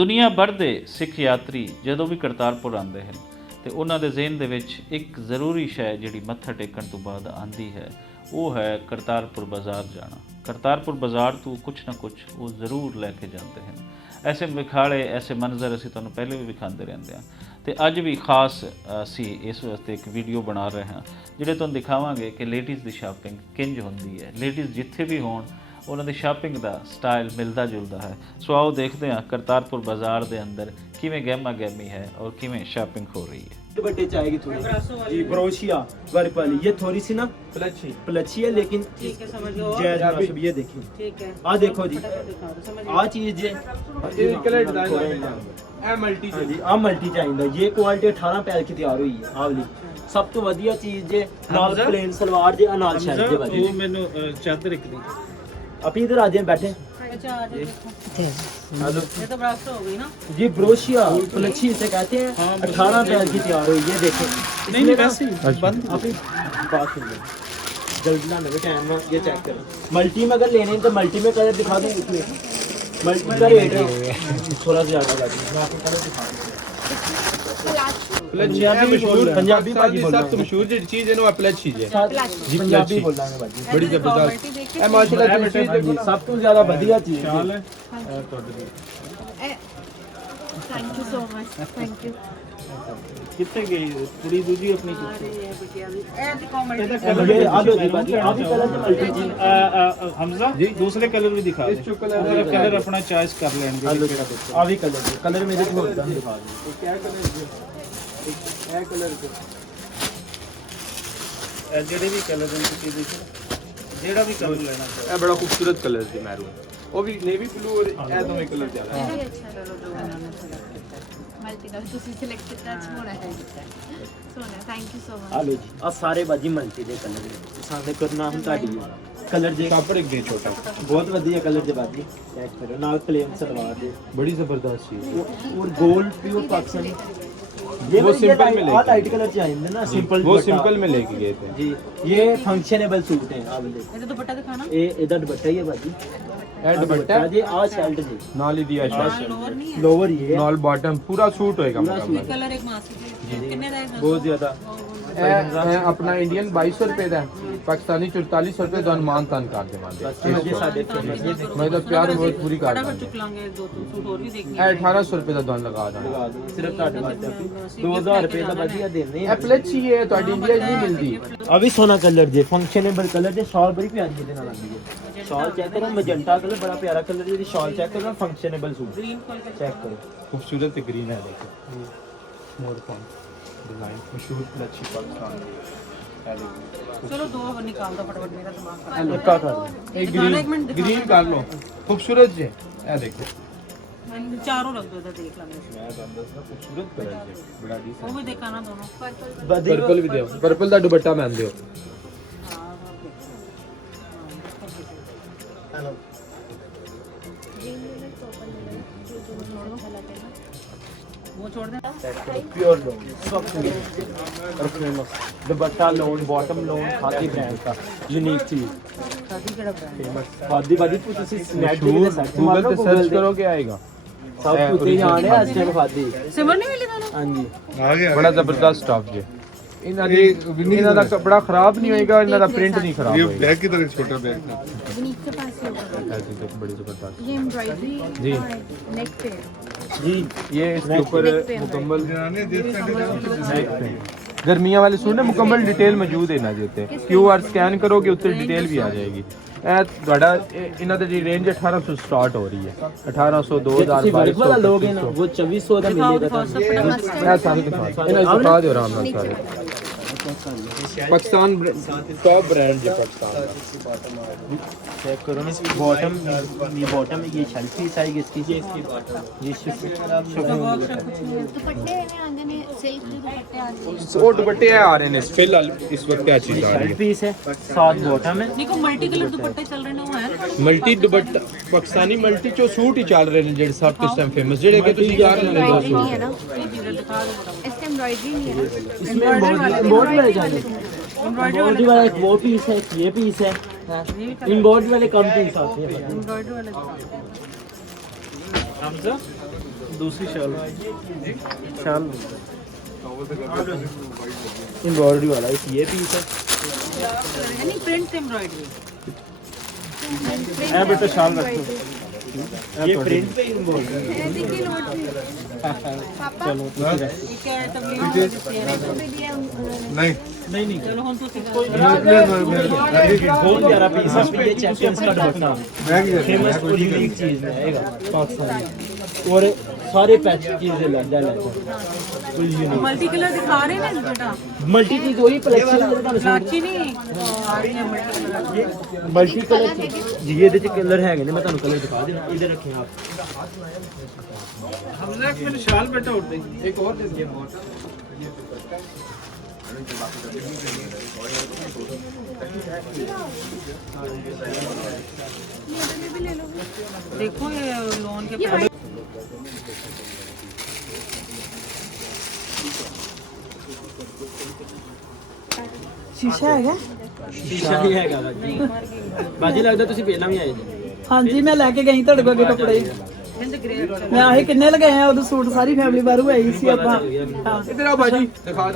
ਦੁਨੀਆ ਭਰ ਦੇ ਸਿੱਖ ਯਾਤਰੀ ਜਦੋਂ ਵੀ ਕਰਤਾਰਪੁਰ ਆਉਂਦੇ ਹਨ ਤੇ ਉਹਨਾਂ ਦੇ ਜ਼ਿਹਨ ਦੇ ਵਿੱਚ ਇੱਕ ਜ਼ਰੂਰੀ ਸ਼ੈ ਜਿਹੜੀ ਮੱਥਾ ਟੇਕਣ ਤੋਂ ਬਾਅਦ ਆਉਂਦੀ ਹੈ ਉਹ ਹੈ ਕਰਤਾਰਪੁਰ ਬਾਜ਼ਾਰ ਜਾਣਾ। ਕਰਤਾਰਪੁਰ ਬਾਜ਼ਾਰ ਤੋਂ ਕੁਛ ਨਾ ਕੁਛ ਉਹ ਜ਼ਰੂਰ ਲੈ ਕੇ ਜਾਂਦੇ ਹਨ। ਐਸੇ ਵਿਖਾੜੇ ਐਸੇ ਮੰਜ਼ਰ ਅਸੀਂ ਤੁਹਾਨੂੰ ਪਹਿਲੇ ਵੀ ਵਿਖਾਉਂਦੇ ਰਹਿੰਦੇ ਹਾਂ ਤੇ ਅੱਜ ਵੀ ਖਾਸ ਅਸੀਂ ਇਸ ਵਾਸਤੇ ਇੱਕ ਵੀਡੀਓ ਬਣਾ ਰਹੇ ਹਾਂ ਜਿਹੜੇ ਤੁਹਾਨੂੰ ਦਿਖਾਵਾਂਗੇ ਕਿ ਲੇਡੀਜ਼ ਦੀ ਸ਼ਾਪਿੰਗ ਕਿੰਝ ਹੁੰਦੀ ਹੈ। ਲੇਡੀਜ਼ ਜਿੱਥੇ ਵੀ ਹੋਣ ਉਹਨਾਂ ਦੀ ਸ਼ਾਪਿੰਗ ਦਾ ਸਟਾਈਲ ਮਿਲਦਾ ਜੁਲਦਾ ਹੈ। ਸੋ ਆਓ ਦੇਖਦੇ ਹਾਂ ਕਰਤਾਰपुर बाजार के अंदर किवें गहमा गहमी है और किवें शॉपिंग हो रही है। दुपट्टे चाहेगी थोड़ी जी ब्रोशिया वर्क वाली, ये थोड़ी सी ना प्लची है लेकिन जैज मुनासिब। ये देखिए ठीक है, आ देखो जी आ चीज ये कलर ए मल्टी जी आ मल्टी चाहिए। ये क्वालिटी 18 पैल की तैयार हुई है। आवली सब तो वधिया चीज जे नाल प्लेन सलवार जे नाल शर्ट जे भाजी वो मेनू चादर एक दी अपनी इधर आ जाए बैठे। ये तो ब्रासो हो गई ना जी ब्रोशिया प्लची से कहते हैं। 18 पैल की तैयार हुई है। देखे नहीं वैसे बंद अपनी बात सुन लो जल्दी ना लगे टाइम ना। ये चेक करो मल्टी में अगर लेने हैं तो मल्टी में कलर दिखा दें। इसमें मल्टी का रेट है थोड़ा ज़्यादा लगेगा। मैं आपको कलर दिखा दूँ। पंजाबी भाजी सब मशहूर जी चीज है ना प्लची है जी पंजाबी बोल रहा है भाजी बड़ी जबरदस्त ए माशाल्लाह सब तो ज़्यादा बढ़िया चीज है। Thank you so much, thank you. कितने गई पूरी दूजी अपनी हमजा जी दूसरे कलर भी दिखा दे। कलर अपना चॉइस कर लेंगे। आवी कलर मेरे को दिखा दो क्या कलर है कलर ਜਿਹੜੇ ਵੀ ਕਲਰ ਨੇ ਤੁਸੀਂ ਦੇਖੋ ਜਿਹੜਾ ਵੀ ਕਲਰ ਲੈਣਾ ਚਾਹੋ। ਇਹ ਬੜਾ ਖੂਬਸੂਰਤ ਕਲਰ ਹੈ ਮੈਰੂਨ ਉਹ ਵੀ ਨੇਵੀ ਬਲੂ ਔਰ ਇਹ ਦੋਵੇਂ ਕਲਰ ਜ਼ਿਆਦਾ ये भी अच्छा कलर जो उन्होंने सेलेक्ट किया है। मल्टी का ਤੁਸੀਂ ਸਿਲੈਕਟ ਕੀਤਾ ਸੋਹਣਾ ਹੈ ਸੋਹਣਾ। Thank you so much. ਆ ਲੋ ਜੀ ਆ ਸਾਰੇ ਬਾਜੀ ਮਲਟੀ ਦੇ ਕਲਰ ਨੇ ਪਸੰਦ ਕਰਨਾ ਹੁਣ ਤੁਹਾਡੀ ਹੈ। ਕਲਰ ਜੇ ਕਾਪੜ ਇੱਕ ਦੇ ਛੋਟਾ ਬਹੁਤ ਵਧੀਆ ਕਲਰ ਦੇ ਬਾਜੀ ਚੈੱਕ ਕਰੋ ਨਾਲ प्लेन सलवार दे बड़ी जबरदस्त चीज और गोल्ड प्योर पाकिस्तानी वो सिंपल में लेके लाइट कलर चाहिए ना सिंपल वो सिंपल में लेके गए थे जी। ये फंक्शनेबल सूट है आप देखो ये तो दुपट्टा दिखाना ये इधर दुपट्टा ही है बाजी ਇਹ ਦੁਪੱਟਾ जी आ शर्ट जी ਨਾਲ ਹੀ ਦਿਆ ਸ਼ਰਟ लोअर नहीं है लोवर ये है ਨਾਲ ਬਾਟਮ ਪੂਰਾ ਸੂਟ ਹੋਏਗਾ पूरा ਮੁਕੰਮਲ सूट कलर एक मासी जी कितने ਦਾ है बहुत ज्यादा ਇਹ ਆਪਣਾ ਇੰਡੀਅਨ 2200 ਰੁਪਏ ਦਾ ਪਾਕਿਸਤਾਨੀ 4400 ਰੁਪਏ ਦਾ ਮਾਨ ਤਾਨ ਕਰ ਦੇਵਾਂਗੇ ये साढ़े 300 ये देखो ਮੈਂ ਤਾਂ ਪਿਆਰ ਬਹੁਤ ਪੂਰੀ ਕਰ फटाफट ਦਾਂਗੇ चुक लांगे दो सूट और भी देखने ਇਹ 1800 ਰੁਪਏ ਦਾ ਦੋਨ ਲਗਾ ਦਾਂਗੇ लगा दो सिर्फ ਤੁਹਾਡੇ ਵਾਸਤੇ 2000 रुपए का बाजी देने ਇਹ ਪਲੇਚੀ ਹੈ ਤੁਹਾਡੀ ਇੰਡੀਆ 'ਚ ਨਹੀਂ ਮਿਲਦੀ। अभी सोना कलर जे फंक्शनेबल कलर जे शॉल बड़ी प्यारी दे नाल आंदी है। शॉल चेक करो मजेंटा कलर बड़ा प्यारा कलर है। शॉल चेक करो फंक्शनेबल सूट चेक करो खूबसूरत ग्रीन है देखो मोर पॉइंट डिजाइन मशहूर प्लची पाकिस्तान चलो दो निकाल दो फटाफट मेरा दिमाग खराब लुका कर एक ग्रीन ग्रीन कर लो खूबसूरत जे ये देखो है। चारों रख दो इधर देख लांगे मैं तो अंदर खूबसूरत कलर जे बड़ा वो डिसेंट भी दिखाना दोनों पर्पल भी दियो पर्पल दा दुपट्टा मैं दियो हां अब देखो हेलो वो छोड़ दे प्योर लोन सब और फेमस दुपट्टा loan bottom loan khadi brand का यूनिक चीज शादी केड़ा ब्रांड फेमस खादी बाजी तो तुसी नेट दे मशहूर सर्च गूगल मारो पे सर्च करोगे आएगा सब कुछ ही जाने आज टाइम खादी सिमर नहीं मिली दोनों हां जी आ गया बड़ा जबरदस्त स्टॉफ जे ਇਹਨਾਂ ਦਾ ਕੱਪੜਾ ਖਰਾਬ ਨਹੀਂ ਹੋਏਗਾ ਇਹਨਾਂ ਦਾ ਪ੍ਰਿੰਟ ਨਹੀਂ ਖਰਾਬ ये ਹੋਏਗਾ। बैग की तरह छोटा बैग था। यूनिक के पास ही होगा ऐसे तो बड़ी जबरदस्त ये एम्ब्रॉयडरी जी। नेक पे जी ये इसके ऊपर नेक पे मुकम्मल जाने देते गर्मियां वाले सूट ने मुकम्मल डिटेल मौजूद है ना देते QR स्कैन करोगे उत्ते डिटेल भी आ जाएगी। ਇਹ ਤੁਹਾਡਾ ਇਹਨਾਂ ਦੀ ਰੇਂਜ 1800 ਸਟਾਰਟ ਹੋ ਰਹੀ ਹੈ 1800 2000 वर्क वाला लोग है ना वो 2400 का मिलेगा ਇਹ ਸਾਰੇ ਦਿਖਾ ਇਹਨਾਂ ਨੂੰ ਦਿਖਾ ਦਿਓ ਆਰਾਮ ਨਾਲ ਸਾਰੇ पाकिस्तान टॉप ब्रांड है पाकिस्तान चेक करो ना बॉटम ये शर्ट पीस आएगी इसकी ये दुपट्टे में आगे ने सिल्क के दुपट्टे आते हैं। वो दुपट्टे आ रहे हैं फिलहाल इस वक्त क्या चीज आ रही शर्ट पीस है साथ बॉटम है देखो मल्टी कलर दुपट्टे चल रहे हैं वो है है मल्टी दुपट्टा पाकिस्तानी मल्टी चो सूट ही चल रहे हैं जेड सब किस टाइम फेमस जेडे के तुसी यार ने दो एम्ब्रॉयडरी नहीं है ना इधर दिखा दो फटाफट इसमें एम्ब्रॉयडरी नहीं है ना। इसमें बोर्ड वाले जाने एम्ब्रॉयडरी वाला एक वो पीस है ये पीस है एम्ब्रॉयडरी वाले कम पीस आते हैं एम्ब्रॉयडरी वाले हमजा दूसरी शाल शाल एम्ब्रॉयडरी वाला एक ये पीस है यानी प्रिंट एम्ब्रॉयडरी ए बेटा शाल रखो ये प्रिंट पे एम्ब्रॉयडरी देखिए नोट चलो ठीक है तबलीग हो जाती है नहीं नहीं नहीं चलो हम तो बहुत प्यारा पीस है ये चैंपियंस का दुपट्टा फेमस और यूनिक चीज रहेगा पाकिस्तान और सारे पैच चीजें लग जाए मल्टी कलर दिखा रहे हैं ना बेटा मल्टी चीज वही कलेक्शन है लाची नहीं आ रही है मल्टी कलर मल्टी कलर जी ये ਇਹਦੇ ਚ ਕਲਰ ਹੈਗੇ ਨੇ ਮੈਂ ਤੁਹਾਨੂੰ ਕਲਰ ਦਿਖਾ ਦੇਣਾ इधर रखें आप हमने एक मिनट शाल बेटा उठ देंगे एक और दे दिया देखो ये लोन के पैसे ਸ਼ੀਸ਼ਾ ਹੈਗਾ ਸ਼ੀਸ਼ਾ ਹੀ ਹੈਗਾ ਬਾਜੀ ਬਾਜੀ ਲੱਗਦਾ ਤੁਸੀਂ ਪਹਿਲਾਂ ਵੀ ਆਏ ਜੀ ਹਾਂਜੀ ਮੈਂ ਲੈ ਕੇ ਗਈ ਤੁਹਾਡੇ ਕੋਲ ਅੱਗੇ ਕੱਪੜੇ ਮੈਂ ਆਹੀ ਕਿੰਨੇ ਲਗਾਏ ਆ ਉਦੋਂ ਸੂਟ ਸਾਰੀ ਫੈਮਿਲੀ ਬਾਹਰੋਂ ਆਈ ਸੀ ਆਪਾਂ ਹਾਂ इधर आओ बाजी दिखा